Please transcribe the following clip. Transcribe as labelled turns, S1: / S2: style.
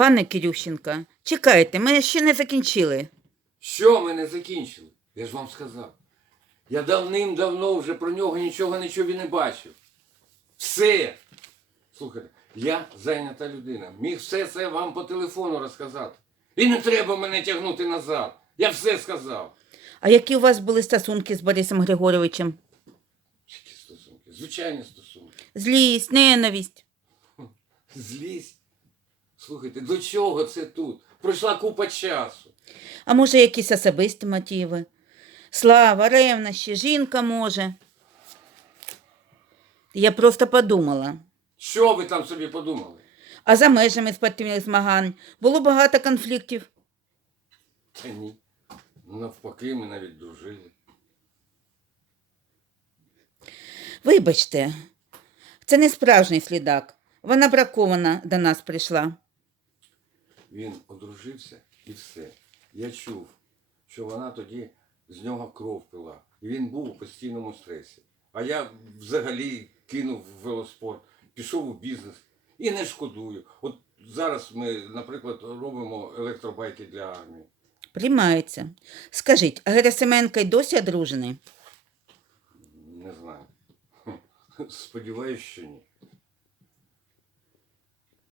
S1: Пане Кирющенка, чекайте, ми ще не закінчили.
S2: Що ми не закінчили? Я ж вам сказав. Я давним-давно вже про нього нічого нічого і не бачив. Все. Слухайте, я зайнята людина. Міг все це вам по телефону розказати. І не треба мене тягнути назад. Я все сказав.
S1: А які у вас були стосунки з Борисом Григоровичем?
S2: Які стосунки? Звичайні стосунки.
S1: Злість, ненависть.
S2: Злість. Слухайте, до чого це тут? Пройшла купа часу.
S1: А може, якісь особисті мотиви? Слава, ревнощі, жінка може. Я просто подумала.
S2: Що ви там собі подумали?
S1: А за межами спортивних змагань було багато конфліктів.
S2: Та ні. Навпаки, ми навіть дружили.
S1: Вибачте, це не справжній слідак. Вона бракована до нас прийшла.
S2: Він одружився і все. Я чув, що вона тоді з нього кров пила. І він був у постійному стресі. А я взагалі кинув велоспорт, пішов у бізнес і не шкодую. От зараз ми, наприклад, робимо електробайки для армії.
S1: Приймається. Скажіть, а Герасименко й досі одружений?
S2: Не знаю. Сподіваюсь, що ні.